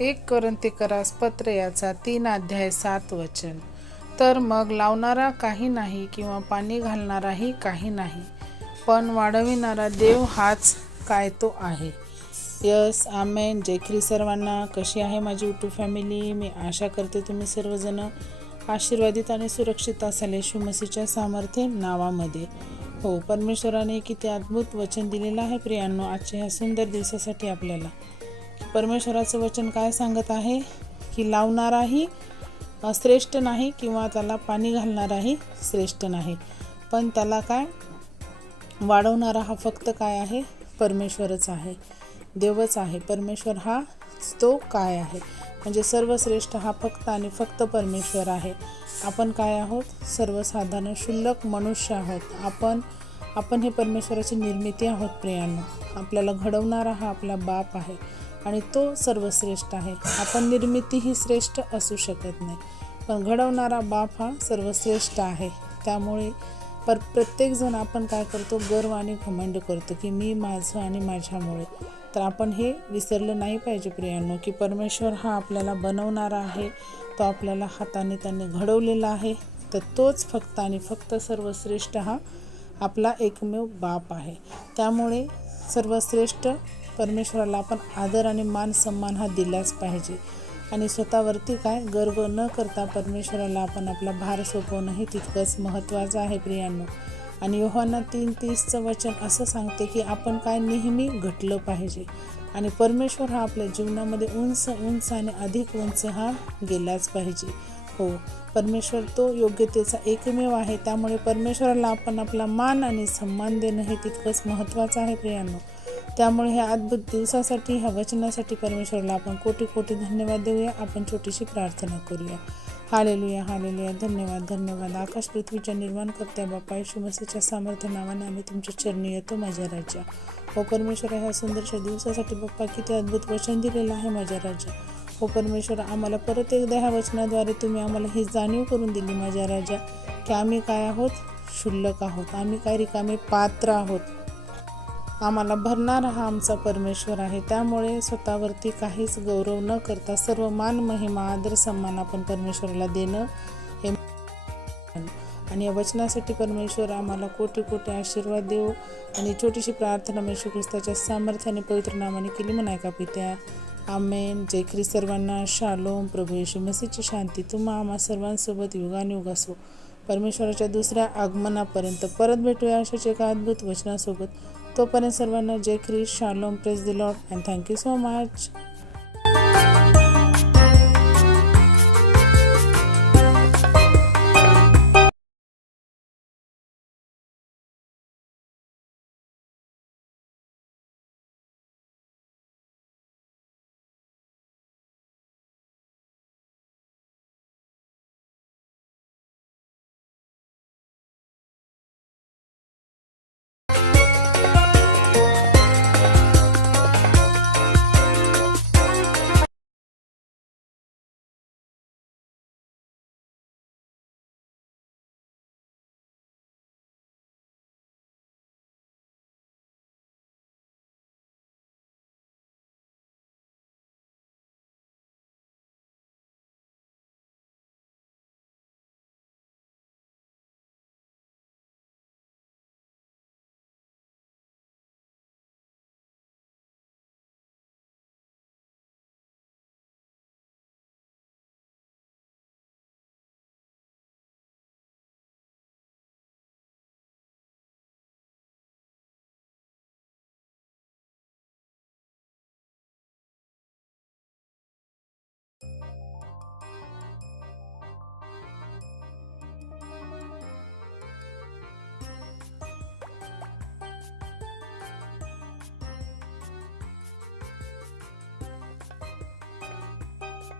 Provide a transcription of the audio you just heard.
1 कोरिन्थिकरास पत्र याचा 3 अध्याय 7 वचन. तर मग लावणारा काही नाही किंवा पाणी घालणाराही काही नाही, पण वाढविणारा देव हाच काय तो आहे. यस, आमेन. जय ख्रिस्त सर्वांना. कशी आहे माझी यूट्यूब फॅमिली? मी आशा करते तुम्ही सर्वजण आशीर्वादित आणि सुरक्षित असाल येशू मसीहच्या सामर्थ्य नावामध्ये. हो, परमेश्वराने किती अद्भुत वचन दिलेलं आहे प्रियांनो आजच्या ह्या सुंदर दिवसासाठी आपल्याला. परमेश्वराचं वचन काय सांगत आहे की लावणाराही श्रेष्ठ नाही किंवा त्याला पाणी घालणाराही श्रेष्ठ नाही, पण त्याला काय वाढवणारा हा फक्त काय आहे? परमेश्वरच आहे, देवच आहे. परमेश्वर हा तो काय आहे, म्हणजे सर्वश्रेष्ठ हा फक्त आणि फक्त परमेश्वर आहे. आपण काय आहोत? सर्वसाधारण क्षुल्लक मनुष्य आहोत. आपण हे परमेश्वराची निर्मिती आहोत प्रियांनो. आपल्याला घडवणारा हा आपला बाप आहे आणि तो सर्वश्रेष्ठ आहे. आपण निर्मिती ही श्रेष्ठ असू शकत नाही, पण घडवणारा बाप हा सर्वश्रेष्ठ आहे. त्यामुळे प्रत्येकजण आपण काय करतो? गर्व आणि घमंड करतो की मी, माझं आणि माझ्यामुळे. तर आपण हे विसरलं नाही पाहिजे प्रियांनो की परमेश्वर हा आपल्याला बनवणारा आहे, तो आपल्याला हाताने त्याने घडवलेला आहे. तर तोच फक्त आणि फक्त सर्वश्रेष्ठ हा आपला एकमेव बाप आहे. त्यामुळे सर्वश्रेष्ठ परमेश्वराला आपण आदर आणि मान सन्मान हा दिलाच पाहिजे. आणि स्वतःवरती काय गर्व न करता परमेश्वराला आपण आपला भार सोपवणंही तितकंच महत्त्वाचं आहे प्रियांनो. आणि योहाना 3:30चं वचन असं सांगते की आपण काय नेहमी घटलं पाहिजे आणि परमेश्वर हा आपल्या जीवनामध्ये उंच उंच आणि अधिक उंच हा गेलाच पाहिजे. हो, परमेश्वर तो योग्यतेचा एकमेव आहे. त्यामुळे परमेश्वराला आपण आपला मान आणि सन्मान देणं हे तितकंच महत्त्वाचं आहे प्रियांनो. त्यामुळे ह्या अद्भुत दिवसासाठी, ह्या वचनासाठी परमेश्वराला आपण कोटी कोटी धन्यवाद देऊया. आपण छोटीशी प्रार्थना करूया. Hallelujah, hallelujah. धन्यवाद, धन्यवाद. आकाश पृथ्वीच्या निर्माण करत्या बापा येशू मसीहच्या सामर्थ्य नावाने आम्ही तुमच्या चरणी येतो माझ्या राजा. हो परमेश्वर, ह्या सुंदरशा दिवसासाठी बाप्पा किती अद्भुत वचन दिलेलं आहे माझ्या राजा. हो परमेश्वर, आम्हाला परत एकदा ह्या वचनाद्वारे तुम्ही आम्हाला ही जाणीव करून दिली माझ्या राजा की आम्ही काय आहोत? क्षुल्लक आहोत. आम्ही काय रिकामे पात्र आहोत. आम्हाला भरणारा हा आमचा परमेश्वर आहे. त्यामुळे स्वतःवरती काहीच गौरव न करता सर्व मान, महिमा, आदर, सन्मान आपण परमेश्वराला देणं हे. आणि या वचनासाठी परमेश्वर आम्हाला कोटी कोटी आशीर्वाद देऊ. आणि छोटीशी प्रार्थना येशू ख्रिस्ताच्या सामर्थ्याने पवित्र नावाने केली म्हणाय का पित्या? आमेन. जय ख्रिस्त सर्वांना. शालोम. प्रभू येशू मसीहची शांती तुम्हा आम्हा सर्वांसोबत युगानुयुग असो. परमेश्वराच्या दुसऱ्या आगमनापर्यंत परत भेटूया अशाच एका अद्भुत वचनासोबत. तोपर्यंत सर्वांना जय ख्रिस्त. शालोम. Praise the Lord and thank you so much.